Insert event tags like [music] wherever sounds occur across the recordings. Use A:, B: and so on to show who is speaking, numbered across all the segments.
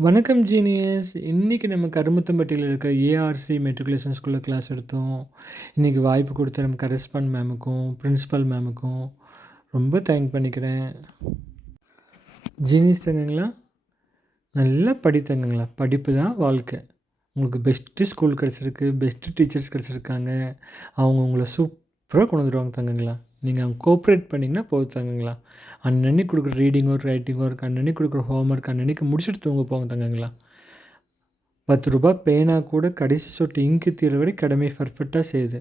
A: வணக்கம் ஜீனியஸ் இன்றைக்கி நம்ம கருமத்தம்பட்டியில் இருக்கிற ஏஆர்சி மெட்ரிகுலேஷன் ஸ்கூலில் கிளாஸ் எடுத்தோம். இன்றைக்கி வாய்ப்பு கொடுத்த நம்ம கரஸ்பாண்ட் மேமுக்கும் பிரின்ஸிபல் மேமுக்கும் ரொம்ப தேங்க் பண்ணிக்கிறேன். ஜீனியஸ் தங்கங்களா? நல்லா படித்தங்கங்களா? படிப்பு தான் வாழ்க்கை. உங்களுக்கு பெஸ்ட்டு ஸ்கூல் கிடச்சிருக்கு பெஸ்ட்டு டீச்சர்ஸ் கிடச்சிருக்காங்க. அவங்க உங்களை சூப்பராக கொண்டு வந்துடுவாங்க தங்கங்களா? நீங்கள் அவங்க கோஆப்ரேட் பண்ணிங்கன்னா போதும் தங்கங்களா. அன்னன்னைக்கு கொடுக்குற ரீடிங் ஒர்க் ரைட்டிங் ஒர்க் அன்னன்னைக்கு கொடுக்குற ஹோம் ஒர்க் அன்னன்னைக்கு முடிச்சுட்டு தூங்க போங்க தங்கங்களா. பத்து ரூபா பேனா கூட கடைசி சொட்டு இங்கு தீர வரை கடமை பர்ஃபெக்டாக செய்யுது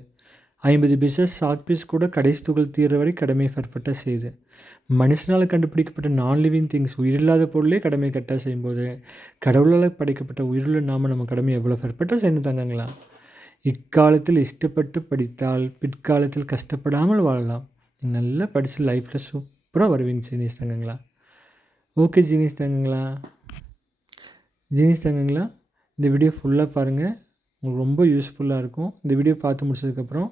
A: ஐம்பது பீசஸ் சாக் பீஸ் கூட கடைசி துகள் தீர வரை கடமை பர்ஃபெக்டாக செய்யுது மனுஷனால் கண்டுபிடிக்கப்பட்ட நான் லிவிங் திங்ஸ் உயிரில்லாத பொருளே கடமை கட்டாக செய்யும்போது கடவுளால் படைக்கப்பட்ட உயிருள்ள நாம நம்ம கடமை எவ்வளோ பர்ஃபெக்டாக செய்யணும் தங்கங்களா. இக்காலத்தில் இஷ்டப்பட்டு படித்தால் பிற்காலத்தில் கஷ்டப்படாமல் வாழலாம். நீங்கள் நல்லா படித்து லைஃப்பில் சூப்பராக வருவீங்க ஜீனிஸ் தங்கங்களா. ஓகே ஜீனிஸ் தங்கங்களா. ஜீனிஸ் தங்கங்களா இந்த வீடியோ ஃபுல்லாக பாருங்கள் உங்களுக்கு ரொம்ப யூஸ்ஃபுல்லாக இருக்கும். இந்த வீடியோ பார்த்து முடிச்சதுக்கப்புறம்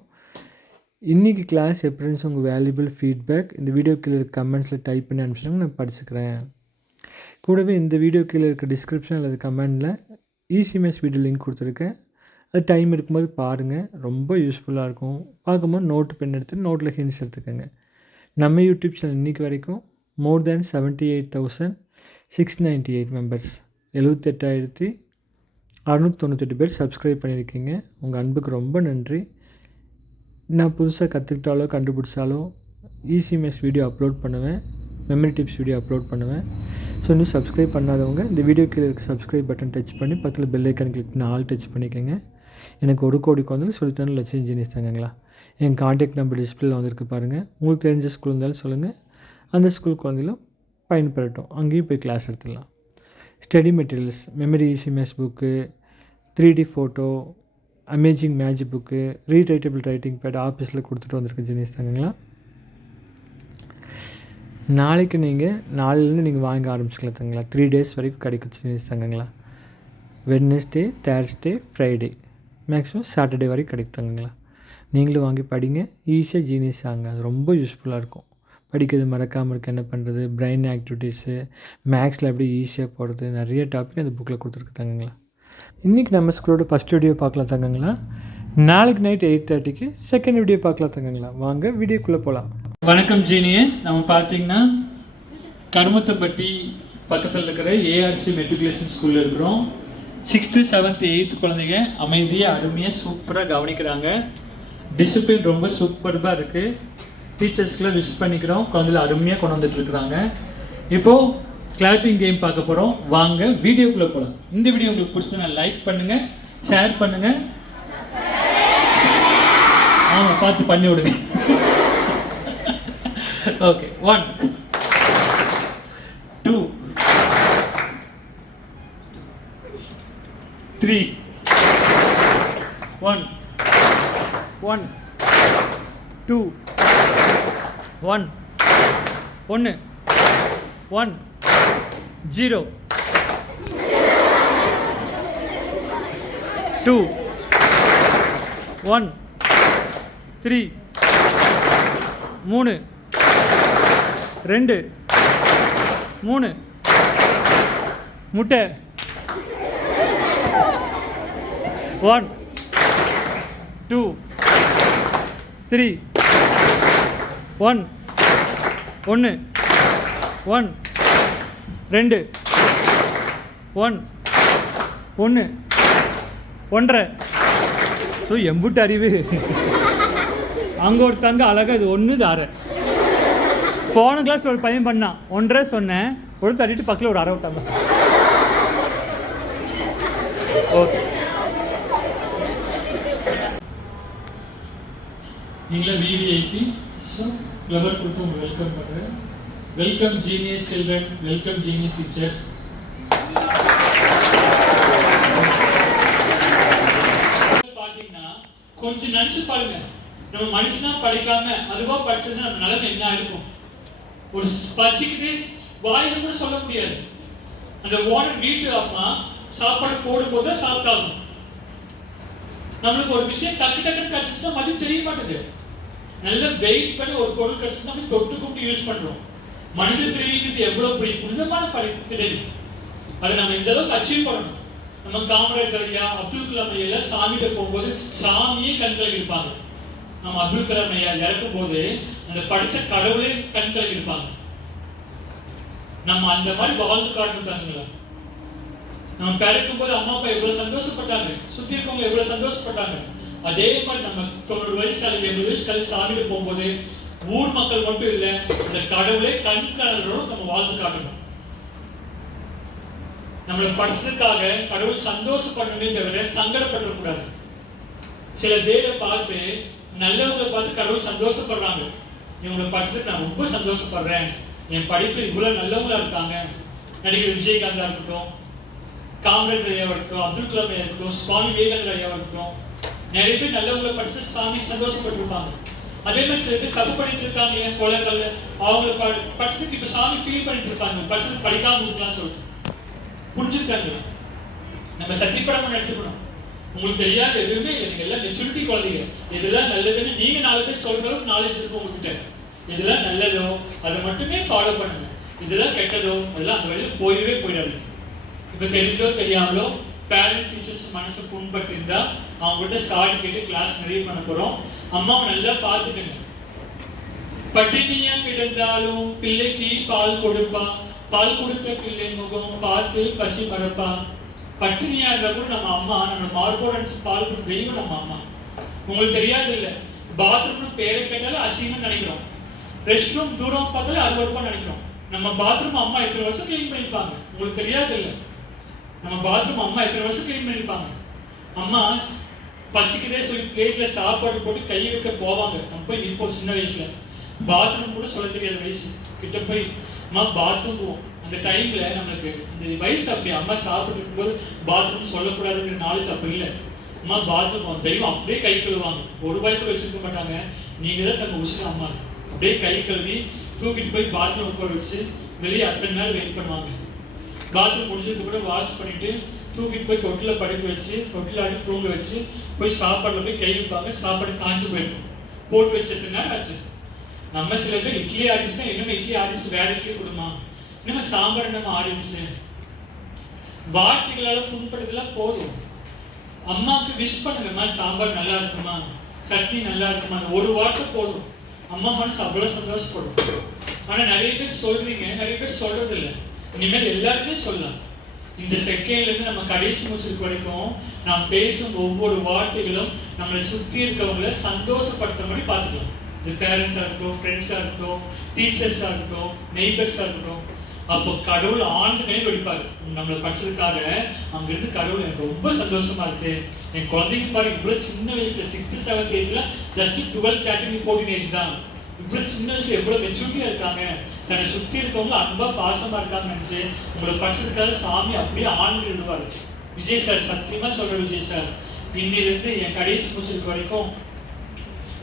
A: இன்றைக்கி கிளாஸ் எப்படின்னு உங்கள் வேல்யூபிள் ஃபீட்பேக் இந்த வீடியோ கீழே இருக்க கமெண்ட்ஸில் டைப் பண்ணி அனுப்பிச்சிடுங்க நான் படிச்சுக்கிறேன். கூடவே இந்த வீடியோ கீழே இருக்க டிஸ்கிரிப்ஷன் அல்லது கமெண்டில் இசிஎம்எஸ் வீடியோ லிங்க் கொடுத்துருக்கேன். அது டைம் இருக்கும்போது பாருங்கள் ரொம்ப யூஸ்ஃபுல்லாக இருக்கும். பார்க்கும்போது நோட்டு பென் எடுத்து நோட்டில் ஹின்ஸ் எடுத்துக்கோங்க. நம்ம யூடியூப் சேனல் இன்றைக்கி வரைக்கும் more than seventy eight thousand six ninety eight members எழுபத்தெட்டாயிரத்தி அறுநூற்றி தொண்ணூத்தெட்டு பேர் சப்ஸ்கிரைப் பண்ணியிருக்கீங்க. உங்கள் அன்புக்கு ரொம்ப நன்றி. நான் புதுசாக கற்றுக்கிட்டாலோ கண்டுபிடிச்சாலோ இசிஎம்எஸ் வீடியோ அப்லோட் பண்ணுவேன். மெமரி டிப்ஸ் வீடியோ அப்லோட் பண்ணுவேன். ஸோ இன்னும் சப்ஸ்கிரைப் பண்ணாதவங்க இந்த வீடியோ கீழே இருக்க சப்ஸ்கிரைப் பட்டன் டச் பண்ணி பக்கத்தில் பெல் ஐக்கன் கிளிக் பண்ணி ஆல் டச் பண்ணிக்கோங்க. எனக்கு ஒரு கோடி குழந்தைங்க சொல்லித்தரணும் லட்சம் இன்ஜினியர்ஸ் தாங்கங்களா? என் காண்டாக்ட் நம்பர் டிஸ்பிளேல வந்திருக்கு பாருங்கள் உங்களுக்கு தெரிஞ்ச ஸ்கூல் இருந்தாலும் சொல்லுங்கள் அந்த ஸ்கூல் குழந்தைகளும் பயன்பெறட்டும். அங்கேயும் போய் கிளாஸ் எடுத்துடலாம். Study materials memory easy book three D photo amazing magic book rewritable writing pad ஆஃபீஸில் கொடுத்துட்டு வந்திருக்கு ஜீனியஸ் தாங்கங்களா? நாளைக்கு நீங்கள் நாளையிலேருந்து நீங்கள் வாங்க ஆரம்பிச்சிக்கலாம் தங்களா த்ரீ டேஸ் வரைக்கும் கிடைக்கும் genius தாங்கங்களா? Wednesday Thursday Friday maximum Saturday வரைக்கும் கிடைக்கும் நீங்களும் வாங்கி படிங்க. ஈஸியாக ஜீனியஸ் ஆங்க அது ரொம்ப யூஸ்ஃபுல்லாக இருக்கும். படிக்கிறது மறக்காமல் இருக்க என்ன பண்ணுறது பிரெயின் ஆக்டிவிட்டீஸு மேக்ஸில் எப்படி ஈஸியாக போடுறது நிறைய டாபிக் அந்த புக்கில் கொடுத்துருக்கு தங்கங்களா. இன்றைக்கி நம்ம ஸ்கூலோட ஃபஸ்ட் வீடியோ பார்க்கலாம் தங்கங்களா. நாளைக்கு நைட் எயிட் தேர்ட்டிக்கு செகண்ட் வீடியோ பார்க்கலாம் தங்கங்களா. வாங்க வீடியோக்குள்ளே போகலாம் வணக்கம் ஜீனியஸ் நம்ம பார்த்தீங்கன்னா கருமத்தை பற்றி பக்கத்தில் இருக்கிற ஏஆர்சி மெட்ரிகுலேஷன் ஸ்கூலில் இருக்கிறோம். சிக்ஸ்த்து செவன்த்து எயித்து குழந்தைங்க அமைதியாக அருமையாக சூப்பராக கவனிக்கிறாங்க. டிசிப்ளின் ரொம்ப சூப்பராக இருக்குது டீச்சர்ஸ்க்குலாம் விஷ் பண்ணிக்கிறோம். குழந்தைகள் அருமையாக கொண்டு வந்துட்டுருக்குறாங்க இப்போது கிளாப்பிங் கேம் பார்க்க போகிறோம் வாங்க வீடியோக்குள்ளே போகலாம் இந்த வீடியோ உங்களுக்கு பிடிச்சதுன்னா லைக் பண்ணுங்கள் ஷேர் பண்ணுங்கள் ஆமாம் பார்த்து பண்ணி விடுங்க. [laughs] Okay one three one one two one ஒன்று one zero two one three மூணு ரெண்டு மூணு முட்டை ஒன் டூ த்ரீ ஒன் ஒன்று ஒன் ரெண்டு. ஒன் ஒன்று ஒன்றரை. ஸோ எம்புட்டு அறிவு. அங்கே ஒருத்தங்க அழகாக இது ஒன்று இது அரை. போன கிளாஸ் ஒரு பையன் பண்ணான் ஒன்றரை சொன்னேன். ஒரு தட்டிட்டு பக்கத்தில் ஒரு அரை விட்டாங்க. ஓகே நீங்களே விவிஐபி ஸோ ஃப்ளவர் கொடுத்து உங்களை வெல்கம் பண்ணுறேன் welcome genius children welcome genius teachers பார்த்தீங்கன்னா கொஞ்சம் நினச்சி பாருங்க. நம்ம மனுஷனா படிக்காம அதுவா படிச்சதுன்னா நம்ம நிலைமை என்ன ஆயிருக்கும்? ஒரு பசிக்குதே வாயில கூட சொல்ல முடியாது. அந்த ஓனர் வீட்டு அம்மா சாப்பாடு போடும்போது சாப்பிட்டாகும் நம்மளுக்கு ஒரு விஷயம் டக்கு டக்குன்னு கஷ்டம் மதியம் தெரிய மாட்டேங்குது. நல்லா வெயிட் பண்ணி ஒரு பொருள் கிடைச்சுன்னா நம்ம தொட்டு கூப்பிட்டு யூஸ் பண்றோம். மனித பிரிவுங்கிறது எவ்வளவு பெரிய புனிதமான படைப்பு
B: அதை நம்ம இந்த அளவுக்கு அச்சீவ் பண்ணணும். நம்ம காமராஜர் ஐயா அப்துல் கலாம் ஐயா சாமிகிட்ட போகும்போது சாமியே கண்கள் இருப்பாங்க. நம்ம அப்துல் கலாம் ஐயா இறக்கும் போது அந்த படிச்ச கடவுளே கண்கள் இருப்பாங்க. நம்ம அந்த மாதிரி வாழ்ந்து காட்டுறாங்களா நம்ம பிறக்கும் போது அம்மா அப்பா எவ்வளவு சந்தோஷப்பட்டாங்க? சுத்தி இருக்கவங்க எவ்வளவு சந்தோஷப்பட்டாங்க? அதே மாதிரி நம்ம தொண்ணூறு வயசு அல்லது எண்பது வயசு கழிச்சு சாமியில போகும்போது ஊர் மக்கள் மட்டும் இல்லை அந்த கடவுளே கண் நம்ம வாழ்ந்து காட்டணும். நம்மளை படிச்சதுக்காக கடவுள் சந்தோஷப்படணுமே தவிர சங்கடப்படக்கூடாது. சில பேரை பார்த்து நல்லவங்களை பார்த்து கடவுள் சந்தோஷப்படுறாங்க. இவங்களை படிச்சதுக்கு நான் ரொம்ப சந்தோஷப்படுறேன். என் படிப்பு இவ்வளவு நல்லவங்களா இருக்காங்க. நடிகர் விஜயகாந்தா இருக்கட்டும் காமராஜ் ஐயாவா இருக்கட்டும் அப்துல் கலாம் ஐயா இருக்கட்டும் சுவாமி விவேகானந்தர் ஐயாவாக இருக்கட்டும் நிறைய பேர் நல்லவங்களை படிச்சு சாமி சந்தோஷப்பட்டிருப்பாங்க. அதே மாதிரி சில பேர் தப்பு பண்ணிட்டு இருக்காங்க ஏன் கொலைகள்ல அவங்க படிச்சுட்டு இப்ப சாமி ஃபீல் பண்ணிட்டு இருக்காங்க படிச்சது படிக்காம இருக்கலாம் சொல்லிட்டு. புரிஞ்சிருக்காங்க நம்ம சத்தியப்படாம நடத்துக்கணும் உங்களுக்கு தெரியாது எதுவுமே இல்லை. நீங்க எல்லாம் மெச்சூரிட்டி குழந்தைங்க. இதெல்லாம் நல்லதுன்னு நீங்க நாலு பேர் சொல்ற அளவுக்கு நாலேஜ் இருக்கும் உங்ககிட்ட. இதெல்லாம் நல்லதோ அதை மட்டுமே ஃபாலோ பண்ணுங்க. இதெல்லாம் கெட்டதோ அதெல்லாம் அந்த வழியில போயவே போயிடாது இப்ப தெரிஞ்சோ தெரியாமலோ பேரண்ட்ஸ் டீச்சர்ஸ் மனசு புண்பட்டிருந்தா அவங்ககிட்ட அவங்க கிட்ட சாரி கேட்டு கிளாஸ் நிறைய பண்ண போறோம். அம்மாவை நல்லா பார்த்துக்கங்க. பட்டினியா கிடந்தாலும் பிள்ளைக்கு பால் கொடுப்பா. பால் கொடுத்த பிள்ளை முகம் பார்த்து பசி மறப்பா பட்டினியா இருந்தா கூட நம்ம அம்மா நம்ம மார்போட பால் கொடுத்த தெய்வம் நம்ம அம்மா. உங்களுக்கு தெரியாது இல்ல. பாத்ரூம்னு பேரை கேட்டாலும் அசிங்கம் நினைக்கிறோம். ரெஸ்ட் ரூம் தூரம் பார்த்தாலும் அருவருப்பா நினைக்கிறோம். நம்ம பாத்ரூம் அம்மா எத்தனை வருஷம் கிளீன் பண்ணிருப்பாங்க உங்களுக்கு தெரியாது இல்ல. நம்ம பாத்ரூம் அம்மா எத்தனை வருஷம் கிளீன் பண்ணிருப்பாங்க அம்மா பசிக்குதே சொல்லி பிளேட்ல சாப்பாடு போட்டு கை வைக்க போவாங்க. நம்ம போய் நிற்போம் சின்ன வயசுல. பாத்ரூம் கூட சொல்ல தெரியாத வயசு. கிட்ட போய் அம்மா பாத்ரூம் போவோம் அந்த டைம்ல நம்மளுக்கு இந்த வயசு அப்படி அம்மா சாப்பிட்டு இருக்கும்போது பாத்ரூம் சொல்லக்கூடாதுங்கிற நாலேஜ் அப்ப இல்லை. அம்மா பாத்ரூம் தெய்வம் அப்படியே கை கழுவாங்க. ஒரு ரூபாய் கூட வச்சிருக்க மாட்டாங்க. நீங்க தான் தங்க உசுர அம்மா. அப்படியே கை கழுவி தூக்கிட்டு போய் பாத்ரூம் உட்கார வச்சு வெளியே அத்தனை நேரம் வெயிட் பண்ணுவாங்க. பாத்ரூம் முடிச்சதுக்கு கூட வாஷ் பண்ணிட்டு தூக்கிட்டு போய் தொட்டில் படுக்க வச்சு தொட்டில் ஆடி தூங்க வச்சு போய் சாப்பாடுல போய் கை வைப்பாங்க சாப்பாடு காஞ்சு போயிருக்கும் போட்டு வச்சதுன்னா ஆச்சு. நம்ம சில பேர் இட்லி ஆடிச்சுன்னா இன்னும் இட்லி ஆடிச்சு வேலைக்கு கொடுமா? இன்னும் சாம்பார் நம்ம ஆடிச்சு? வார்த்தைகளால புண்படுறதுலாம் போதும். அம்மாவுக்கு விஷ் பண்ணுங்கம்மா சாம்பார் நல்லா இருக்குமா? சட்னி நல்லா இருக்குமா? ஒரு வார்த்தை போதும். அம்மா மனசு அவ்வளவு சந்தோஷப்படும். ஆனா நிறைய பேர் சொல்றீங்க நிறைய பேர் சொல்றது இல்ல இனிமேல் எல்லாருமே சொல்லலாம். இந்த செகண்ட்லேருந்து நம்ம கடைசி முடிச்சிருக்க வரைக்கும் நாம் பேசும் ஒவ்வொரு வார்த்தைகளும் நம்மளை சுற்றி இருக்கவங்கள சந்தோஷப்படுத்துற மாதிரி பார்த்துக்கலாம். இது பேரண்ட்ஸாக இருக்கட்டும் ஃப்ரெண்ட்ஸாக இருக்கட்டும் டீச்சர்ஸாக இருக்கட்டும் நெய்பர்ஸாக இருக்கட்டும். அப்போ கடவுள் ஆண்டு கை நம்மளை படிச்சதுக்காக அங்கேருந்து கடவுள் எனக்கு ரொம்ப சந்தோஷமா இருக்கு. என் குழந்தைங்க பாரு இவ்வளோ சின்ன வயசுல sixth seventh எயித்தில் just twelve thirteen fourteen age தான். இவ்வளோ சின்ன வயசுல எவ்வளவு மெச்சூரிட்டியாக இருக்காங்க. தன்னை சுத்தி இருக்கவங்க அன்பா பாசமா இருக்காங்க நினச்சி உங்களை படிச்சதுக்காக சாமி அப்படியே ஆண்டு விடுவாரு விஜய் சார் சத்தியமா சொல்கிற விஜய் சார் இன்னிலிருந்து என் கடைசி முடிச்சிருக்க வரைக்கும்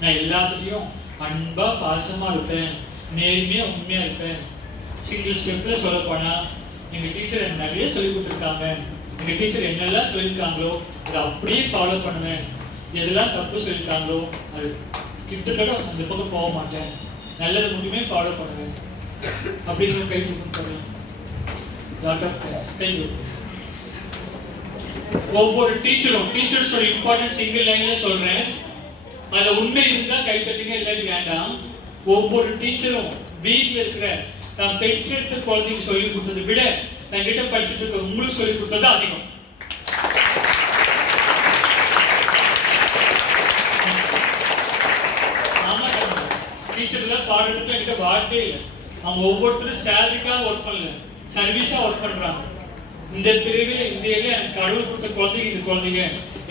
B: நான் எல்லாத்துலேயும் அன்பா பாசமா இருப்பேன். நேர்மையாக உண்மையா இருப்பேன். சிங்கிள் ஸ்டெப்பில் சொல்ல போனா எங்க டீச்சர் எனக்கு நிறைய சொல்லி கொடுத்துருக்காங்க. எங்க டீச்சர் என்னெல்லாம் சொல்லியிருக்காங்களோ அதை அப்படியே ஃபாலோ பண்ணுவேன். எதெல்லாம் தப்பு சொல்லியிருக்காங்களோ அது கிட்டத்தட்ட அந்த பக்கம் போக மாட்டேன். நல்லது மட்டுமே ஃபாலோ பண்ணுவேன். அப்படின்னு கை கொடுக்கணும் ஒவ்வொரு டீச்சரும் டீச்சர்ஸோட இம்பார்ட்டன்ஸ் சிங்கிள் லைன்ல சொல்றேன். அதுல உண்மை இருந்தா கை தட்டுங்க இல்லாட்டி வேண்டாம். ஒவ்வொரு டீச்சரும் வீட்டில் இருக்கிற தான் பெற்றெடுத்த குழந்தைக்கு சொல்லி கொடுத்ததை விட நான் கிட்ட படிச்சுட்டு இருக்க உங்களுக்கு சொல்லி கொடுத்தது அதிகம். டீச்சர்லாம் பாடுறதுக்கு என்கிட்ட வார்த்தையே இல்லை. அவங்க ஒவ்வொருத்தரும் சேலரிக்காக ஒர்க் பண்ணல. சர்வீஸா ஒர்க் பண்றாங்க. இந்த பிரிவில் இந்த ஏரியா எனக்கு கடவுள் கொடுத்த குழந்தைங்க இந்த குழந்தைங்க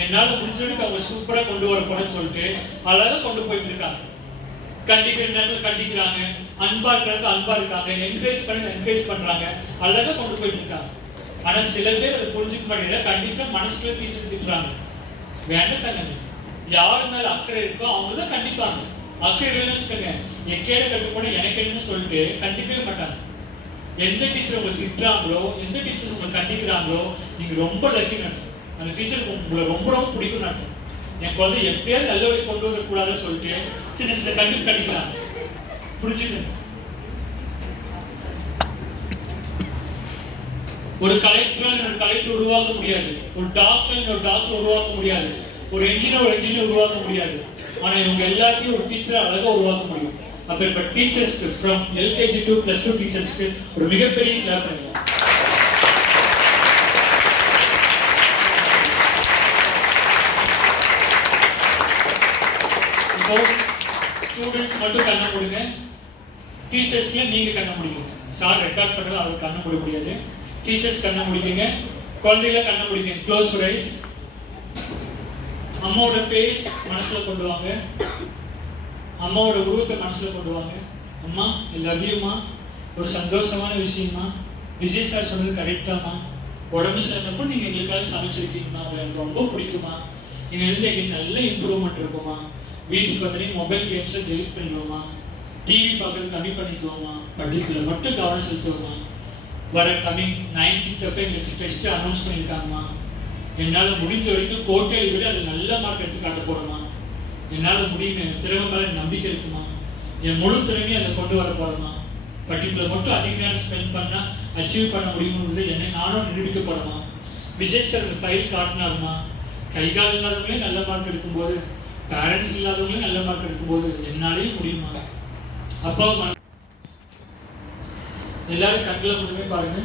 B: என்னால முடிஞ்சவனுக்கு அவங்க சூப்பரா கொண்டு வர போறேன்னு சொல்லிட்டு அழகாக கொண்டு போயிட்டு இருக்காங்க. கண்டிக்கிற நேரத்துல கண்டிக்கிறாங்க. அன்பா இருக்கிறது அன்பா இருக்காங்க. என்கரேஜ் பண்ணி என்கரேஜ் பண்றாங்க. அழகாக கொண்டு போயிட்டு இருக்காங்க. ஆனா சில பேர் அதை புரிஞ்சுக்க மாட்டேங்குது. கண்டிப்பா மனசுக்குள்ள டீச்சர் திட்டுறாங்க. வேண்டாம் தங்க யாரு மேல அக்கறை இருக்கோ அவங்க தான் கண்டிப்பாங்க. அக்கு இல்லைன்னு வச்சுக்கோங்க எக்கேட கட்டுப்பட எனக்கு என்னன்னு சொல்லிட்டு கண்டிக்கவே மாட்டாங்க. எந்த டீச்சர் உங்களை திட்டுறாங்களோ எந்த டீச்சர் உங்களை கண்டிக்கிறாங்களோ நீங்க ரொம்ப லக்கி நடத்தும் அந்த டீச்சர் உங்களை ரொம்ப ரொம்ப பிடிக்கும் நடத்தும் என் குழந்தை எப்படியாவது நல்ல வழி கொண்டு வரக்கூடாதுன்னு சொல்லிட்டு சின்ன சின்ன கண்டிப்பு கண்டிக்கிறாங்க. புரிஞ்சுக்கணும் ஒரு கலெக்டர் ஒரு கலெக்டர் உருவாக்க முடியாது. ஒரு டாக்டர் ஒரு டாக்டர் உருவாக்க முடியாது. ஒரு என்ஜினியர் ஒரு என்ஜினியர் உருவாக்க முடியாது. ஆனா இவங்க எல்லாத்தையும் ஒரு டீச்சர் அழகாக உருவாக்க முடியும். அப்பேற்பட்ட டீச்சர்ஸ்க்கு from LKG to plus two டீச்சர்ஸ்க்கு ஒரு மிகப்பெரிய கிளாப் பண்ணலாம் ஸ்டூடெண்ட்ஸ் மட்டும் கண்ண மூடுங்க. டீச்சர்ஸ்ல நீங்க கண்ண முடியும் சார் ரெக்கார்ட் பண்றது அவருக்கு கண்ண முடிய முடியாது. டீச்சர்ஸ் கண்ண முடிக்குங்க. குழந்தைகளை கண்ண முடிக்குங்க. க்ளோஸ் ரைஸ் அம்மாவோட பேஸ் மனசுல கொண்டு வாங்க அம்மாவோட உருவத்தை மனசுல கொண்டு வாங்க அம்மா லவ்யூமா ஒரு சந்தோஷமான விஷயமா விஜய் சார் சொன்னது கரெக்டாமா உடம்பு சரியில்லப்போ நீங்க எங்களுக்காக சமைச்சிருக்கீங்கம்மா. உங்களை எனக்கு ரொம்ப பிடிக்குமா இங்க இருந்து எங்களுக்கு நல்ல இம்ப்ரூவ்மெண்ட் இருக்குமா வீட்டுக்கு வந்து மொபைல் கேம்ஸை டெலிட் பண்ணிடுவோமா டிவி பார்க்கறது கம்மி பண்ணிக்குவோமா படிப்புல மட்டும் கவனம் செலுத்துவோமா வர கமிங் நைன்டீன்த் அப்போ எங்களுக்கு டெஸ்ட் அனௌன்ஸ் பண்ணியிருக்காங்கம்மா என்னால் முடிஞ்ச வரைக்கும் கோட்டையை விட அது நல்ல மார்க் எடுத்து காட்ட போறேம்மா என்னால் முடியுமே என் திறமை மேலே நம்பிக்கை இருக்குமா? என் முழு திறமையை அதை கொண்டு வர போறேம்மா. பர்டிகுலர் மட்டும் அதிக நேரம் ஸ்பெண்ட் பண்ணா அச்சீவ் பண்ண முடியும்ன்றது என்னை நானும் நிரூபிக்கப்படுமா விஜய் சார் இந்த ஃபைல் காட்டினாருமா கை கால் இல்லாதவங்களே நல்ல மார்க் எடுக்கும்போது பேரண்ட்ஸ் இல்லாதவங்களே நல்ல மார்க் எடுக்கும்போது என்னாலேயும் முடியுமா? அப்பா எல்லாரும் கண்களை மட்டுமே பாருங்க.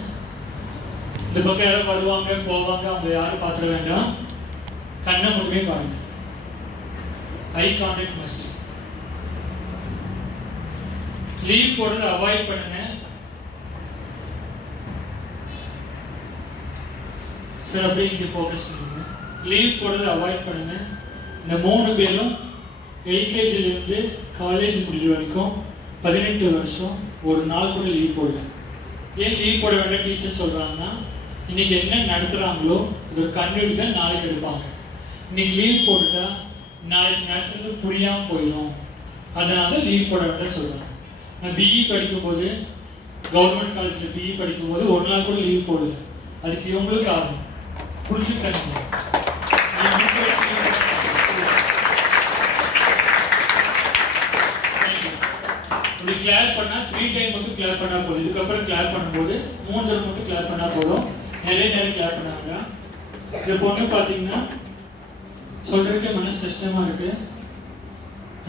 B: இந்த பக்கம் யாரும் வருவாங்க போவாங்க அவங்க யாரும் பார்த்துட வேண்டாம். கண்ணை மட்டுமே பாருங்க. ஐ கான்டாக்ட் மஸ்ட் லீவ் போடுறது அவாய்ட் பண்ணுங்க. சார் அப்படியே இங்கே ஃபோக்கஸ் பண்ணுங்க லீவ் போடுறது அவாய்ட் பண்ணுங்க. இந்த மூணு பேரும் எல்கேஜில இருந்து காலேஜ் முடிஞ்ச வரைக்கும் பதினெட்டு வருஷம் ஒரு நாள் கூட லீவ் போடல. ஏன் லீவ் போட வேண்டாம் டீச்சர் சொல்றாங்கன்னா இன்னைக்கு என்ன நடத்துறாங்களோ இதை கண்டுபிடி தான் நாளைக்கு எடுப்பாங்க. இன்னைக்கு லீவ் போட்டுட்டா நாளைக்கு நடத்துறது புரியாம போயிடும். அதனால லீவ் போட வேண்டாம் சொல்றாங்க. நான் பிஇ படிக்கும்போது கவர்மெண்ட் காலேஜ்ல பிஇ படிக்கும்போது ஒரு நாள் கூட லீவ் போடல. அதுக்கு இவங்களும் காரணம் புரிஞ்சுக்கணும் இப்படி கிளியர் பண்ணால் த்ரீ டைம் மட்டும் கிளியர் பண்ணால் போதும். இதுக்கப்புறம் கிளியர் பண்ணும்போது மூணு தடவை மட்டும் கிளியர் பண்ணால் போதும். நிறைய கிளியர் பண்ணாங்க. இந்த பொண்ணு பார்த்தீங்கன்னா சொல்கிறதுக்கு மனசு கஷ்டமா இருக்கு.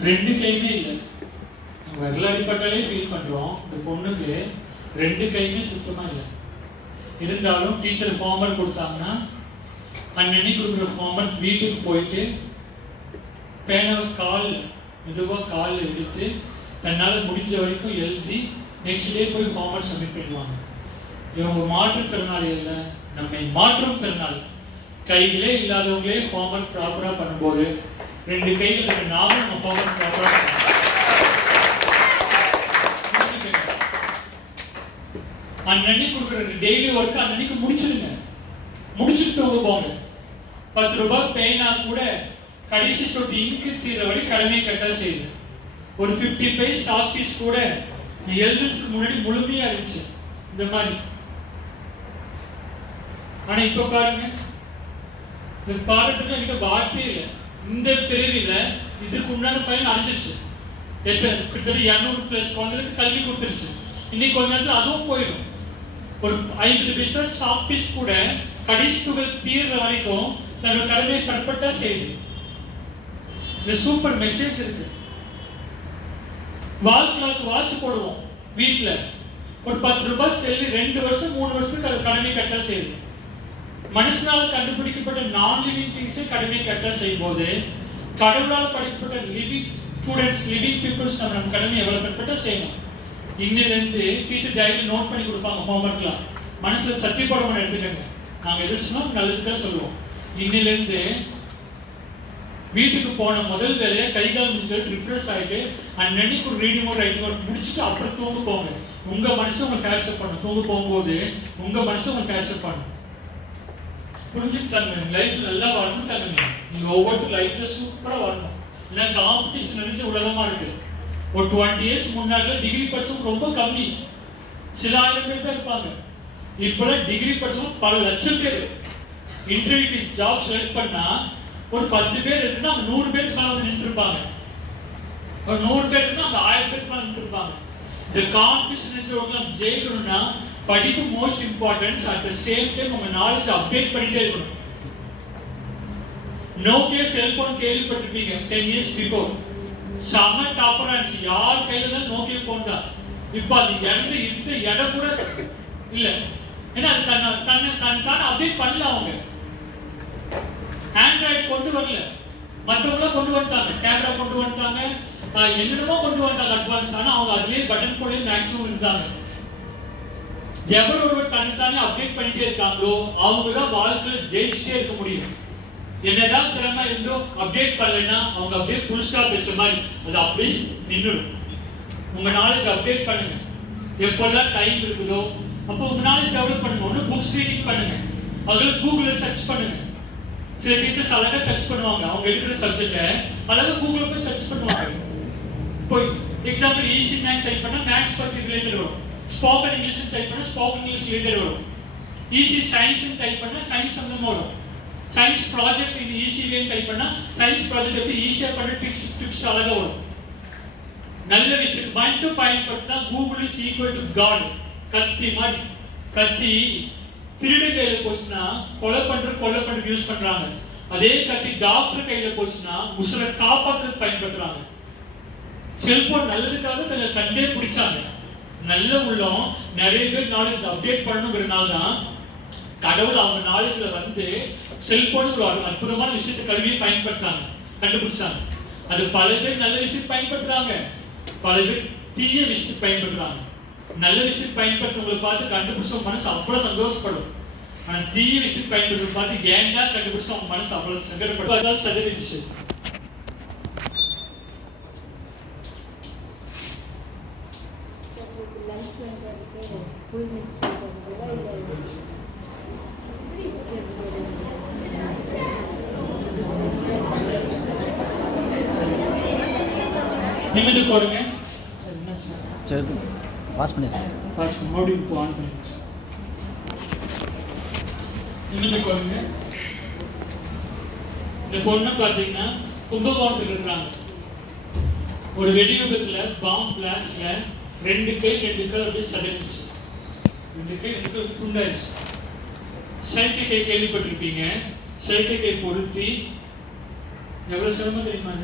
B: ரெண்டு கையுமே இல்லை. நம்ம விரல் அடிப்பட்டாலே ஃபீல் பண்ணுறோம் இந்த பொண்ணுக்கு ரெண்டு கையுமே சுத்தமாக இல்லை. இருந்தாலும் டீச்சர் ஹோம்ஒர்க் கொடுத்தாங்கன்னா அன்னன்னைக்கு கொடுக்குற ஹோம்ஒர்க் வீட்டுக்கு போயிட்டு பேனாவை கால் மெதுவாக கால் எடுத்து தன்னால் முடிஞ்ச வரைக்கும் எழுதி நெக்ஸ்ட் டே போய் ஹோம்ஒர்க் சப்மிட் பண்ணுவாங்க இவங்க மாற்றுத்திறனாளி இல்ல நம்மை மாற்றும் திறனாளி. கைகளே இல்லாதவங்களே ஹோம்ஒர்க் ப்ராப்பராக பண்ணும்போது ரெண்டு கைகள் இருக்க நாமும் நம்ம ஹோம்ஒர்க் ப்ராப்பராக அன்னன்னைக்கு கொடுக்குற டெய்லி ஒர்க் அன்னன்னைக்கு முடிச்சிடுங்க. முடிச்சுட்டு தூங்க போங்க. பத்து ரூபாய் பேனா கூட கடைசி சொட்டு இங்கு தீர வரை கடமை கட்டா செய்யுது ஒரு 50 பைஸ் ஆஃபீஸ் பீஸ் கூட எழுதுறதுக்கு முன்னாடி முழுமையா இருந்துச்சு. இந்த மாதிரி. ஆனா இப்ப பாருங்க. இந்த பாராட்டுக்கு என்கிட்ட வார்த்தையே இல்லை. இந்த பிரிவில் இதுக்கு உண்டான பயன் அழிஞ்சிச்சு எத்தனை? கிட்டத்தட்ட இரநூறு பிளஸ் குழந்தைகளுக்கு கல்வி கொடுத்துருச்சு. இன்னைக்கு கொஞ்ச நேரத்துல அதுவும் போயிடும். ஒரு ஐம்பது பிசினஸ் ஆஃபீஸ் கூட கடைசி துகள் தீர்ற வரைக்கும் தன்னோட கடமையை கற்பட்டா செய்யுது. இந்த சூப்பர் மெசேஜ் இருக்கு. வால் வாட்ச் போடுவோம் வீட்டில் ஒரு பத்து ரூபாய் செல்லு ரெண்டு வருஷம் மூணு வருஷத்துக்கு அது கடமை கட்டா செய்யுது. மனுஷனால கண்டுபிடிக்கப்பட்ட நான் லிவிங் திங்ஸே கடமை கரெக்டாக செய்யும் போது கடவுளால் படைக்கப்பட்ட லிவிங் ஸ்டூடெண்ட்ஸ் லிவிங் பீப்புள்ஸ் நம்ம நம்ம கடமை எவ்வளோ பர்ஃபெக்டா செய்யணும்? இன்னிலிருந்து டீச்சர் டைரி நோட் பண்ணி கொடுப்பாங்க ஹோம்ஒர்க்லாம் மனசுல தத்தி போடாம எடுத்துக்கங்க. நாங்க எது சொன்னோம் நல்லதுக்காக சொல்லுவோம். இன்னிலிருந்து வீட்டுக்கு போன முதல் வேலையை கை கால் முடிச்சுட்டு ரிஃப்ரெஷ் ஆயிட்டு அன்னன்னைக்கு ஒரு ரீடிங் ஒரு ரைட்டிங் ஒர்க் முடிச்சுட்டு அப்புறம் தூங்க போங்க. உங்க மனசு உங்க கேட்சப் பண்ணும் தூங்க போகும்போது உங்க மனசு உங்க கேட்சப் பண்ணும் புரிஞ்சுட்டு தரணும் லைஃப் நல்லா வரணும் தங்க நீங்க ஒவ்வொருத்தர் லைஃப்ல சூப்பரா வரணும் ஏன்னா காம்படிஷன் நினைச்ச உலகமா இருக்கு. ஒரு டுவெண்ட்டி இயர்ஸ் முன்னாடி டிகிரி பர்சன்ட் ரொம்ப கம்மி. சில ஆயிரம் பேர் தான் இருப்பாங்க. இப்போலாம் டிகிரி பர்சன்ட் பல லட்சம் பேர். இன்டர்வியூக்கு ஜாப் செலக்ட் பண்ணா ஒரு பத்து பேர் இருக்குன்னா நூறு பேருக்கு மேலே வந்து நின்றுருப்பாங்க. ஒரு நூறு பேர் இருக்குன்னா அந்த ஆயிரம் பேருக்கு மேலே நின்றுருப்பாங்க. இந்த காம்படிஷன் நினைச்சவங்க ஜெயிக்கணும்னா படிப்பு most importance at the same time உங்க நாலேஜ் அப்டேட் பண்ணிட்டே இருக்கணும். நோக்கியா செல்போன் கேள்விப்பட்டிருப்பீங்க டென் இயர்ஸ் பிஃபோர் செம டாப்பரா இருந்துச்சு. யார் கையில தான் நோக்கியா போன் தான். இப்போ அது இறந்து இருந்த இடம் கூட இல்ல. ஏன்னா அது தன்னை தன்னை தன் தானே அப்டேட் பண்ணல அவங்க. ஆண்ட்ராய்டு கொண்டு வரல. மற்றவங்களாம் கொண்டு வந்துட்டாங்க. கேமரா கொண்டு வந்துட்டாங்க. என்னென்னமோ கொண்டு வந்துட்டாங்க அட்வான்ஸ் ஆனால் அவங்க அதுலேயே பட்டன் போலே மேக்ஸிமம் இருந்தாங்க. எவர் ஒருவர் தன்னைத்தானே அப்டேட் பண்ணிட்டே இருக்காங்களோ அவங்க தான் வாழ்க்கையில் ஜெயிச்சுட்டே இருக்க முடியும். என்னதான் திறமை இருந்தோ அப்டேட் பண்ணலைன்னா அவங்க அப்படியே ஃபுல் ஸ்டாப் வச்ச மாதிரி அது அப்படியே நின்றுடும் உங்க நாலேஜ் அப்டேட் பண்ணுங்க. எப்பெல்லாம் டைம் இருக்குதோ அப்போ உங்க நாலேஜ் டெவலப் பண்ணுங்க. ஒன்று புக்ஸ் ரீடிங் பண்ணுங்க. அதில் கூகுளில் சர்ச் பண்ணுங்க. சில டீச்சர்ஸ் அழகாக சர்ச் பண்ணுவாங்க. அவங்க எடுக்கிற சப்ஜெக்டை அழகாக கூகுளில் போய் சர்ச் பண்ணுவாங்க. இப்போ எக்ஸாம்பிள் ஈஸி மேக்ஸ் டைப் பண்ணால் மேக்ஸ் பற்றி ரிலேட்டட் வரும். ஸ்போக்கன் இங்கிலீஷ் டைப் பண்ணால் ஸ்போக்கன் இங்கிலீஷ் ரிலேட்டட் வரும். ஈஸி சயின்ஸ் டைப் பண்ணால் சயின்ஸ் சம்மந்தமாக வரும். சயின்ஸ் ப்ராஜெக்ட் இது ஈஸிலேன்னு டைப் பண்ணால் சயின்ஸ் ப்ராஜெக்ட் எப்படி ஈஸியாக பண்ண டிப்ஸ் டிப்ஸ் அழகாக வரும். நல்ல விஷயத்துக்கு மட்டும் பயன்படுத்தா Google is equal to God கத்தி மாதிரி. கத்தி திருடு கையில போச்சுன்னா கொலை பண்ற கொலை பண்ற யூஸ் பண்றாங்க. அதே கத்தி டாக்டர் கையில போச்சுன்னா உசுரை காப்பாற்றுறதுக்கு பயன்படுத்துறாங்க. செல்போன் நல்லதுக்காக தங்களை கண்டே பிடிச்சாங்க. நல்ல உள்ளம். நிறைய பேர் நாலேஜ் அப்டேட் பண்ணணுங்கிறனால தான் கடவுள் அவங்க நாலேஜ்ல வந்து செல்போன் ஒரு அற்புதமான விஷயத்தை கருவியை பயன்படுத்தாங்க கண்டுபிடிச்சாங்க. அது பல பேர் நல்ல விஷயத்துக்கு பயன்படுத்துறாங்க. பல பேர் தீய விஷயத்துக்கு பயன்படுத்துறாங்க. நல்ல விஷயத்துக்கு பயன்படுத்துறவங்களை பார்த்து கண்டுபிடிச்ச மனசு அவ்வளவு சந்தோஷப்படும். ஆனா தீய விஷயத்துக்கு பயன்படுத்துறது பார்த்து ஏன்டா கண்டுபிடிச்ச அவங்க மனசு அவ்வளோ சங்கடப்படும். அதான் சதவிடுச்சு
C: லஞ்ச் பண்ணுறதுக்கு ஃபுல் மிக்ஸ் பண்ணுறதுக்கு இல்லை
B: நிமிந்து போடுங்க
D: சரி பாஸ் பண்ணிடுறேன்
B: பாஸ் மறுபடியும் இப்போ ஆன் பண்ணி. நிமிந்து போடுங்க இந்த பொண்ணு பார்த்தீங்கன்னா கும்பகோணத்தில் இருக்கிறாங்க. ஒரு வெடிவிபத்தில் பாம்பு பிளாஸ்ட்ல ரெண்டு கை ரெண்டு கை அப்படியே சதைச்சு ரெண்டு கை ரெண்டு கை துண்டாயிடுச்சு. செயற்கை கை கேள்விப்பட்டிருப்பீங்க. செயற்கை கை பொருத்தி. எவ்வளோ சிரமம் தெரியுமா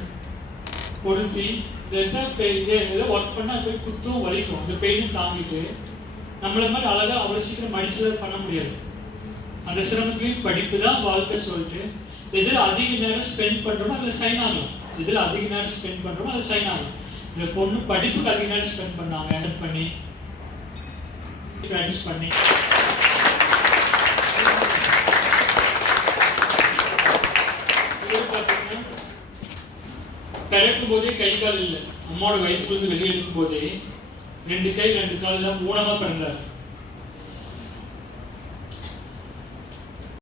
B: பொருத்தி. பொருத்தி இதை இருந்தது ஒர்க் பண்ணா போய் குத்தும் வலிக்கும். அந்த பெயினும் தாங்கிட்டு நம்மள மாதிரி அழகா அவ்வளவு சீக்கிரம் மடிச்சுலாம் பண்ண முடியாது. அந்த சிரமத்துலேயும் படிப்பு தான் வாழ்க்கை சொல்லிட்டு எதில் அதிக நேரம் ஸ்பெண்ட் பண்ணுறோமோ அதில் சைன் ஆகும். எதில் அதிக நேரம் ஸ்பெண்ட் பண்ணுறோமோ அது சைன் ஆகும். இந்த பொண்ணு படிப்புக்கு அதிக நேரம் ஸ்பெண்ட் பண்ணாங்க edit பண்ணி ப்ராக்டிஸ் பண்ணி இது பார்த்தீங்கன்னா பிறக்கும் போதே கை கால் இல்லை. அம்மாவோட வயிற்றுலேருந்து வெளியே எடுக்கும் போதே ரெண்டு கை ரெண்டு கால் எல்லாம் ஊனமாக பிறந்தார்.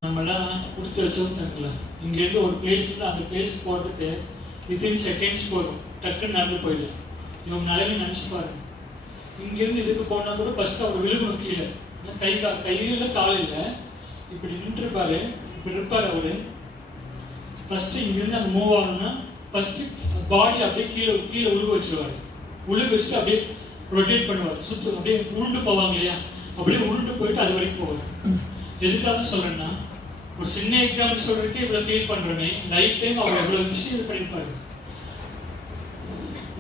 B: நம்மளாம் கொடுத்து வச்சோம் தங்கல இங்க இருந்து ஒரு பிளேஸ்ல அந்த பிளேஸ் போகிறதுக்கு வித்தின் செகண்ட்ஸ் போதும் டக்குன்னு நடந்து போயிடலாம் இவங்க நிலைமை நினைச்சு பாருங்க. இங்க இருந்து இதுக்கு போனா கூட ஃபர்ஸ்ட் அவர் விழுகணும் கீழே. கை கா கையில இல்லை கால் இல்லை. இப்படி நின்றுருப்பாரு. இப்படி இருப்பாரு அவரு. ஃபர்ஸ்ட் இங்க இருந்து மூவ் ஆகணும்னா ஃபர்ஸ்ட் பாடி அப்படியே கீழே கீழே உழுக வச்சிருவாரு. உழுக வச்சுட்டு அப்படியே ரொட்டேட் பண்ணுவார். சுத்து அப்படியே உருண்டு போவாங்க இல்லையா? அப்படியே உருண்டு போயிட்டு அது வரைக்கும் போவார். எதுக்காக சொல்றேன்னா ஒரு சின்ன எக்ஸாம்பிள் சொல்றதுக்கு இவ்வளவு ஃபீல் பண்றேனே. லைஃப் டைம் அவர் எவ்வளவு விஷயம் இது பண்ணிருப்பாரு.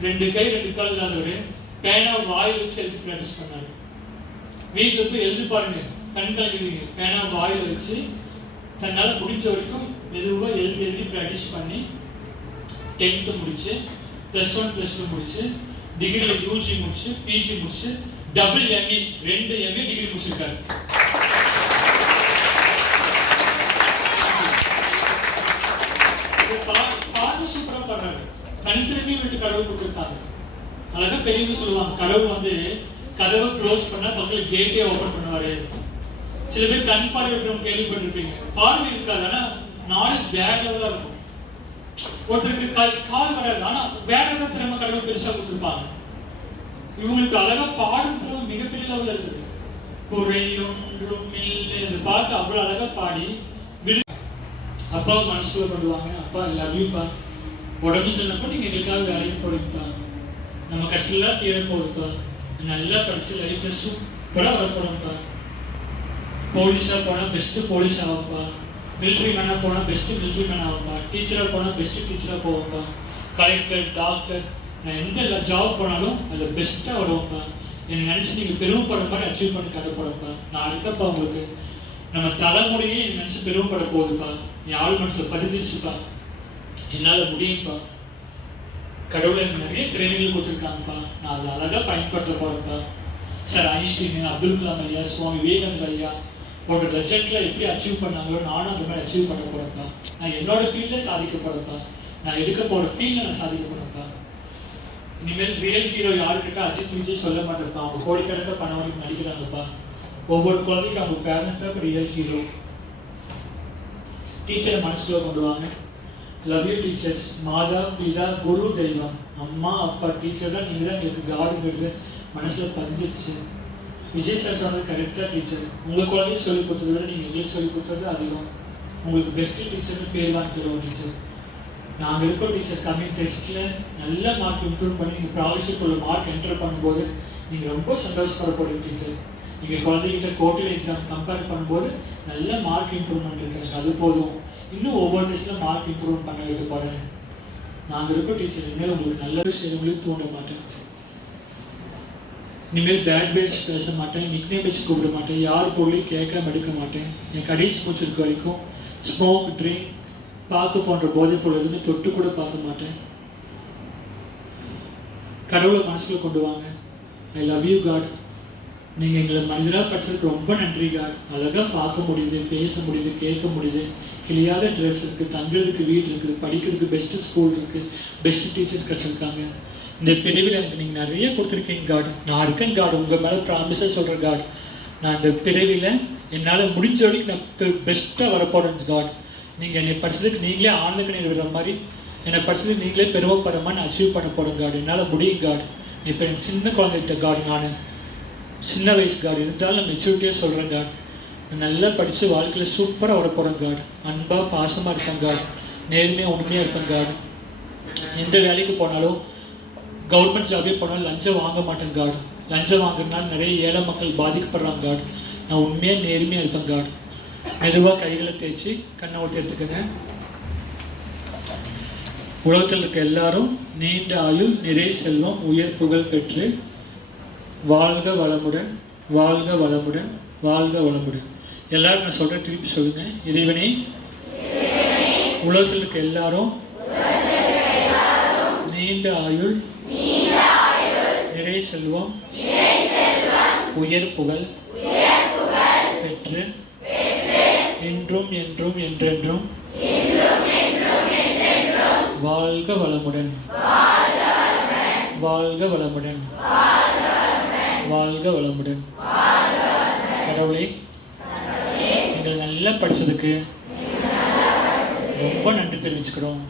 B: ரெண்டு கை ரெண்டு கால் இல்லாதவர் பேனா வாயில் வச்சு எழுதி ப்ராக்டிஸ் பண்ணாரு. வீட்டுல போய் எழுதி பாருங்க. கண் கலங்குவீங்க பேனா வாயில் வச்சு தன்னால முடிஞ்ச வரைக்கும் மெதுவாக எழுதி எழுதி ப்ராக்டிஸ் பண்ணி டென்த்து முடிச்சு ப்ளஸ் ஒன் ப்ளஸ் டூ முடிச்சு டிகிரியில் யூஜி முடிச்சு பிஜி முடிச்சு டபுள் எம்இ ரெண்டு எம்இ டிகிரி முடிச்சிருக்காரு. இதை பண்றாரு தனித்திறமையை விட்டு கடவுள் கொடுத்துருக்காங்க அழகா பெரியவங்க சொல்லுவாங்க கடவுள் வந்து கதவை க்ளோஸ் பண்ணா பக்கத்துல கேட்டே ஓபன் பண்ணுவாரு. சில பேர் கண் பார்வை கேள்விப்பட்டிருப்பீங்க. பார்வை இருக்காது ஆனா நாலேஜ் வேற லெவலா இருக்கும். ஒருத்தருக்கு கால் கால் வராது. ஆனா வேற ஒரு திறமை கடவுள் பெருசா கொடுத்துருப்பாங்க. இவங்களுக்கு அழகா பாடும் திறமை மிகப்பெரிய லெவல்ல இருக்குது. குறையொன்றும் இல்லை. இந்த பாட்டு அவ்வளவு அழகா பாடி அப்பா மனசுக்குள்ள பண்ணுவாங்க அப்பா லவ் யூப்பா உடம்பு சொன்னப்போ நீங்க எங்களுக்காக வேலைக்கு போறீங்கப்பா நம்ம கஷ்டம் எல்லாம் தீர போகுதுப்பா நல்லா படிச்சு லைஃப்ல சூப்பரா வரப்போறோம்ப்பா போலீஸா போனா பெஸ்ட்டு போலீஸ் ஆகும்பா மிலிட்ரி மேனாக போனால் பெஸ்ட்டு மிலிட்ரி மேன் ஆகும்பா டீச்சராக போனால் பெஸ்ட்டு டீச்சராக போவோம்பா கலெக்டர் டாக்டர் நான் எந்த ஜாப் போனாலும் அதில் பெஸ்ட்டாக வருவோம்ப்பா என்னை நினச்சி நீங்கள் பெருமைப்படுற மாதிரி அச்சீவ் பண்ணி கதைப்படப்பா நான் இருக்கப்பா உங்களுக்கு நம்ம தலைமுறையே என்னை நினச்சி பெருமைப்பட போகுதுப்பா. என் ஆள் மனசில் பதிஞ்சிருச்சுப்பா. என்னால் முடியும்ப்பா கடவுள் எனக்கு நிறைய திறமைகள் கொடுத்துருக்காங்கப்பா. நான் அதை அழகாக பயன்படுத்த போகிறேன்ப்பா சார் ஐன்ஸ்டீன் அப்துல் கலாம் ஐயா சுவாமி விவேகானந்தர் ஐயா உன்னோட லெஜெண்ட்ல எப்படி அச்சீவ் பண்ணாங்களோ நானும் அந்த மாதிரி அச்சீவ் பண்ண போகிறேன்ப்பா நான் என்னோட ஃபீல்டில் சாதிக்க போகிறேன்ப்பா நான் எடுக்க போகிற ஃபீல்டில் நான் சாதிக்க போகிறேன்ப்பா இனிமேல் ரியல் ஹீரோ யாருக்கிட்ட அஜித் விஜய் சொல்ல மாட்டேன் அவங்க கோடிக்கணக்கில் பணம் வரைக்கும் நடிக்கிறாங்கப்பா. ஒவ்வொரு குழந்தைக்கு அவங்க பேரண்ட்ஸ் தான் ரியல் ஹீரோ டீச்சரை மனசுக்குள்ள கொண்டு வாங்க. லவ் யூ டீச்சர்ஸ் மாதா பிதா குரு தெய்வம். அம்மா அப்பா டீச்சர் தான் நீங்கள் தான் எங்களுக்கு காடுங்கிறது மனசில் பதிஞ்சிருச்சு. விஜய் சார் சொன்னது கரெக்டாக டீச்சர் உங்கள் குழந்தையும் சொல்லிக் கொடுத்தது விட நீங்கள் எங்களுக்கு சொல்லிக் கொடுத்தது அதிகம் உங்களுக்கு பெஸ்ட்டு டீச்சர்னு பேர் வாங்கிக்கிறோம் டீச்சர் நாங்கள் இருக்கோம் டீச்சர் கம்மிங் டெஸ்ட்டில் நல்ல மார்க் இம்ப்ரூவ் பண்ணி நீங்கள் ப்ராவிஷியல் உள்ள மார்க் என்டர் பண்ணும்போது நீங்கள் ரொம்ப சந்தோஷப்படப்படும் டீச்சர் நீங்கள் குழந்தைகிட்ட கோட்டில் எக்ஸாம் கம்பேர் பண்ணும்போது நல்ல மார்க் இம்ப்ரூவ்மெண்ட் இருக்கு அது போதும் இன்னும் ஒவ்வொரு டெஸ்ட்டில் மார்க் இம்ப்ரூவ் பண்ண வைக்க போகிறேன் நாங்கள் இருக்கோம் டீச்சர் இனிமேல் உங்களுக்கு நல்ல விஷயங்களையும் தூண்ட மாட்டேன் இனிமேல் பேட் பேஸ் பேச மாட்டேன் நிக்னேம் வச்சு கூப்பிட மாட்டேன் யார் பொருளையும் கேட்காம எடுக்க மாட்டேன். என் கடைசி மூச்சு வரைக்கும் ஸ்மோக் ட்ரிங்க் பாக்கு போன்ற போதைப் பொருள் எதுவுமே தொட்டு கூட பார்க்க மாட்டேன். கடவுளை மனசில் கொண்டு வாங்க. ஐ லவ் யூ காட் நீங்கள் எங்களை மனிதராக படிச்சதுக்கு ரொம்ப நன்றி காட் அழகாக பார்க்க முடியுது பேச முடியுது கேட்க முடியுது. கிளியாத ட்ரெஸ் இருக்குது தங்குறதுக்கு வீடு இருக்குது படிக்கிறதுக்கு பெஸ்ட்டு ஸ்கூல் இருக்குது பெஸ்ட் டீச்சர்ஸ் கிடச்சிருக்காங்க. இந்த பிரிவில் எனக்கு நீங்கள் நிறைய கொடுத்துருக்கீங்க காட் நான் இருக்கேன் காட் உங்கள் மேலே ப்ராமிஸாக சொல்கிறேன் காட் நான் இந்த பிரிவில் என்னால் முடிஞ்ச வரைக்கும் நான் பெஸ்ட்டாக வரப்போகிறேன் காட் நீங்கள் என்னை படிச்சதுக்கு நீங்களே ஆனந்தக்கணி விடுற மாதிரி என்னை படிச்சதுக்கு நீங்களே பெருமைப்படுற மாதிரி நான் அச்சீவ் பண்ண போகிறேன் காட் என்னால் முடியும் காட் இப்போ எனக்கு சின்ன குழந்தைகிட்ட காட் நான் சின்ன வயசு காட் இருந்தாலும் மெச்சூரிட்டியாக சொல்கிறேன் காட் நான் நல்லா படித்து வாழ்க்கையில் சூப்பராக வர போகிறேன் காட் அன்பாக பாசமாக இருப்பேன் காட் நேர்மையாக உண்மையாக இருப்பேன் காட் எந்த வேலைக்கு போனாலும் கவர்மெண்ட் ஜாபே போனால் லஞ்சம் வாங்க மாட்டேன் காட் லஞ்சம் வாங்குறதுனால நிறைய ஏழை மக்கள் பாதிக்கப்படுறாங்க காட் நான் உண்மையாக நேர்மையாக இருப்பேன் காட் மெதுவாக கைகளை தேய்ச்சி கண்ணை ஓட்டி எடுத்துக்கிறேன். உலகத்தில் இருக்க எல்லாரும் நீண்ட ஆயுள் நிறை செல்வம் உயர் புகழ் பெற்று வாழ்க வளமுடன் வாழ்க வளமுடன் வாழ்க வளமுடன். எல்லாரும் நான் சொல்கிறேன் திருப்பி சொல்லுங்க. இறைவனே உலகத்தில் இருக்க எல்லாரும் நீண்ட ஆயுள். நிறை செல்வம் உயர் புகழ். பெற்று. என்றும் என்றும் என்றென்றும். வாழ்க வளமுடன். வாழ்க வளமுடன். வாழ்க வளமுடன். கடவுளே நீங்கள் நல்லா படித்ததுக்கு ரொம்ப நன்றி தெரிவிச்சுக்கிறோம்.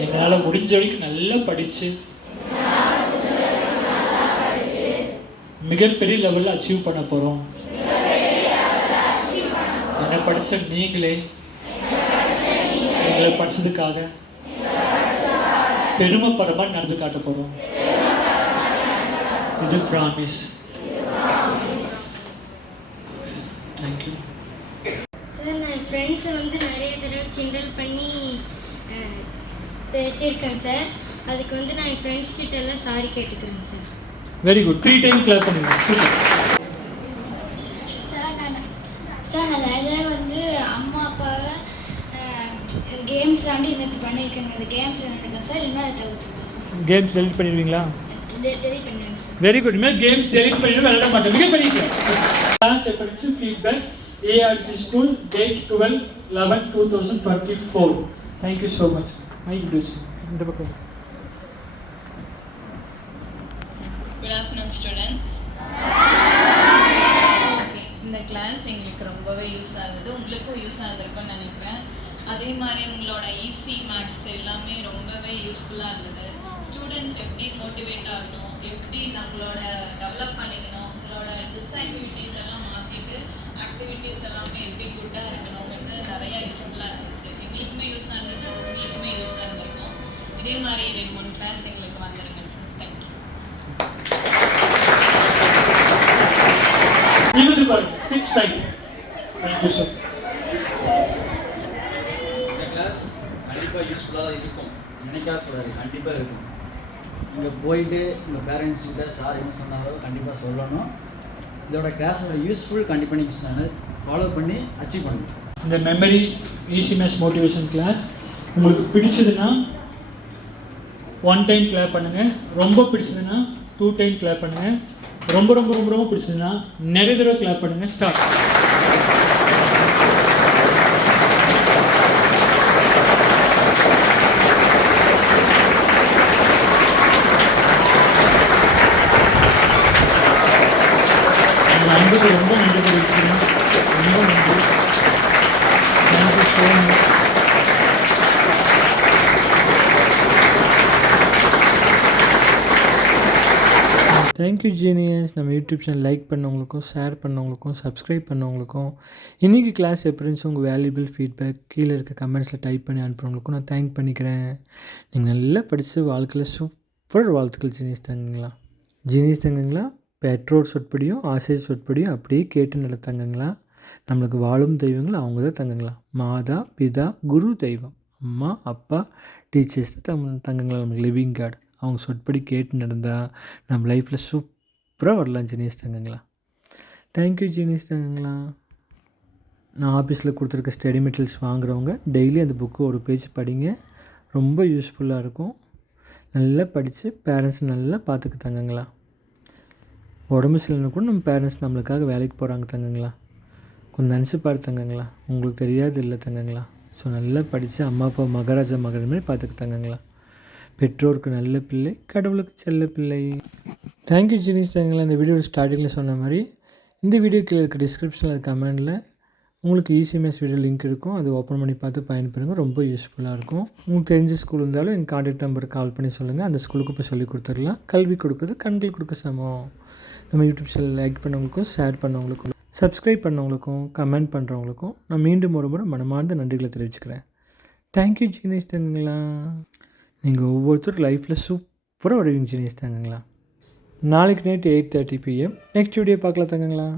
B: எங்களால் முடிஞ்ச வரைக்கும் நல்லா படித்து மிகப்பெரிய லெவலில் அச்சீவ் பண்ண போகிறோம் என்ன படித்த நீங்களே எங்களை படிச்சதுக்காக பெருமைப்படுற மாதிரி நடந்து காட்ட போகிறோம் இது ப்ராமிஸ் தேங்க்யூ
E: சார் நான் என் ஃப்ரெண்ட்ஸை வந்து நிறைய தடவை கிண்டல் பண்ணி அஹ், பேசியிருக்கேன் சார். அதுக்கு வந்து நான் என் ஃப்ரெண்ட்ஸ் கிட்ட எல்லாம் சாரி கேட்டுக்கிறேன் sir.
A: Very good three time clap பண்ணுங்க. சூப்பர்
E: சார் நான் சார் நான் நிறைய வந்து அம்மா அப்பாவை கேம்ஸ் ஆண்டி இன்னத்து பண்ணியிருக்கேங்க அந்த கேம்ஸ் விளையாடுங்க சார். இன்னும் அதை தவிர்த்துக்கலாம்
A: கேம்ஸ் டெலிட் பண்ணிடுவீங்களா?
E: டெலிட் பண்ணுவேங்க சார்.
A: வெரி குட் இனிமேல் கேம்ஸ் டெலிட் பண்ணிட்டு விளையாட மாட்டேன். மிக பெரிய கிளாஸ் படிச்சு feedback ARC school date twelve eleven two thousand twenty four thank you mike இந்த பக்கம்
F: குட் ஆஃப்டர்நூன் ஸ்டூடெண்ட்ஸ் இந்த கிளாஸ் எங்களுக்கு ரொம்பவே யூஸ் ஆகுது. உங்களுக்கும் யூஸ் ஆகுதுருக்கும்னு நினைக்கிறேன். அதே மாதிரி உங்களோட ஈஸி மேக்ஸ் எல்லாமே ரொம்பவே யூஸ்ஃபுல்லாக இருந்தது. ஸ்டூடெண்ட்ஸ் எப்படி மோட்டிவேட் ஆகணும்? எப்படி நம்மளோட டெவலப் பண்ணிக்கணும்? உங்களோட டிஸ்ஆக்டிவிட்டீஸ் எல்லாம் மாற்றிட்டு ஆக்டிவிட்டீஸ் எல்லாமே எப்படி குட்டாக இருக்கணுங்கிறது நிறையா யூஸ்ஃபுல்லாக இருக்குது எங்களுக்குமே யூஸ் ஆனது அது உங்களுக்குமே யூஸ் ஆகிருக்கும் இதே மாதிரி ரெண்டு மூணு கிளாஸ் எங்களுக்கு வந்துருங்க சார் தேங்க்யூ
B: பாருங்க சிக்ஸ் தேங்க்யூ சார்
D: இந்த கிளாஸ் கண்டிப்பாக யூஸ்ஃபுல்லாக தான் இருக்கும். நினைக்காத கூடாது கண்டிப்பாக இருக்கும். இங்கே போயிட்டு உங்கள் பேரண்ட்ஸ் கிட்ட சார் என்ன சொன்னாரோ கண்டிப்பாக சொல்லணும். இதோட கிளாஸோட யூஸ்ஃபுல் கண்டிப்பாக நீங்கள் ஃபாலோ பண்ணி அச்சீவ் பண்ணணும்.
B: இந்த மெமரி ஈஸினஸ் மோட்டிவேஷன் கிளாஸ் உங்களுக்கு பிடிச்சதுன்னா ஒன் டைம் கிளாப் பண்ணுங்கள் ரொம்ப பிடிச்சதுன்னா டூ டைம் கிளாப் பண்ணுங்கள் ரொம்ப ரொம்ப ரொம்ப ரொம்ப பிடிச்சதுன்னா நிறைய தடவை கிளாப் பண்ணுங்கள் ஸ்டார்ட் உங்கள் அன்புக்கு ரொம்ப நன்றி தெரிவிச்சுக்கிறேன் ரொம்ப நன்றி thank you so much
A: thank you genius நம்ம யூடியூப் சேனல் லைக் பண்ணவங்களுக்கும் ஷேர் பண்ணவங்களுக்கும் சப்ஸ்கிரைப் பண்ணவங்களுக்கும். இன்றைக்கி கிளாஸ் எப்படி இருந்துச்சு? உங்கள் வேல்யூபிள் ஃபீட்பேக் கீழே இருக்க கமெண்ட்ஸில் டைப் பண்ணி அனுப்புகிறவங்களுக்கும் நான் தேங்க் பண்ணிக்கிறேன். நீங்கள் நல்லா படித்து வாழ்க்கையில் சூப்பர் வாழ்த்துக்கள் ஜீனியஸ் தங்குங்களா. ஜீனியஸ் தங்குங்களா பெற்றோர் சொற்படியும் ஆசிரியர் சொற்படியும் அப்படியே கேட்டு நடத்தாங்கங்களா நம்மளுக்கு வாழும் தெய்வங்கள் அவங்க தான் தங்குங்களா. மாதா பிதா குரு தெய்வம். அம்மா அப்பா டீச்சர்ஸ் தான் தங்குங்களா நம்மளுக்கு லிவிங் கார்டு அவங்க சொற்படி கேட்டு நடந்தால் நம்ம லைஃப்பில் சூப்பராக வரலாம் ஜீனியஸ் தங்கங்களா. தேங்க்யூ ஜீனியஸ் தங்கங்களா. நான் ஆஃபீஸில் கொடுத்துருக்க ஸ்டடி மெட்டீரியல்ஸ் வாங்குறவங்க டெய்லி அந்த புக்கு ஒரு பேஜ் படிங்க. ரொம்ப யூஸ்ஃபுல்லாக இருக்கும். நல்லா படித்து பேரண்ட்ஸ் நல்லா பார்த்துக்க தங்கங்களா. உடம்பு சரியில்லைனா கூட நம்ம பேரண்ட்ஸ் நம்மளுக்காக வேலைக்கு போகிறாங்க தங்கங்களா. கொஞ்சம் நினச்சி பாரு தங்கங்களா. உங்களுக்கு தெரியாது இல்லை தங்கங்களா. ஸோ நல்லா படித்து அம்மா அப்பா மகாராஜா மகள் மாதிரி பார்த்துக்க தங்கங்களா. பெற்றோருக்கு நல்ல பிள்ளை கடவுளுக்கு செல்ல பிள்ளை. தேங்க்யூ ஜீனிஸ் தங்குங்களா இந்த வீடியோ ஸ்டார்டிங்கில் சொன்ன மாதிரி இந்த வீடியோ கீழே இருக்க டிஸ்கிரிப்ஷனில் கமெண்டில் உங்களுக்கு இசிஎம்எஸ் வீடியோ லிங்க் இருக்கும். அது ஓப்பன் பண்ணி பார்த்து பயன்படுங்க ரொம்ப யூஸ்ஃபுல்லாக இருக்கும். உங்களுக்கு தெரிஞ்ச ஸ்கூல் இருந்தாலும் எங்கள் கான்டாக்ட் நம்பருக்கு கால் பண்ணி சொல்லுங்கள் அந்த ஸ்கூலுக்கு போய் சொல்லி கொடுத்துடலாம். கல்வி கொடுக்குறது கண்கள் கொடுக்க சமம். நம்ம யூடியூப் சேனல் லைக் பண்ணவங்களுக்கும் ஷேர் பண்ணவங்களுக்கும் சப்ஸ்கிரைப் பண்ணவங்களுக்கும் கமெண்ட் பண்ணுறவங்களுக்கும் நான் மீண்டும் ஒரு முறை மனமார்ந்த நன்றிகளை தெரிவிச்சுக்கிறேன். தேங்க்யூ ஜீனேஷ் தங்குங்களா நீங்கள் ஒவ்வொருத்தரும் லைஃப்பில் சூப்பராக வருவீங்க ஜீனியஸ் தாங்கங்களா? நாளைக்கு night eight thirty PM next video பார்க்கலாம் தாங்கங்களா?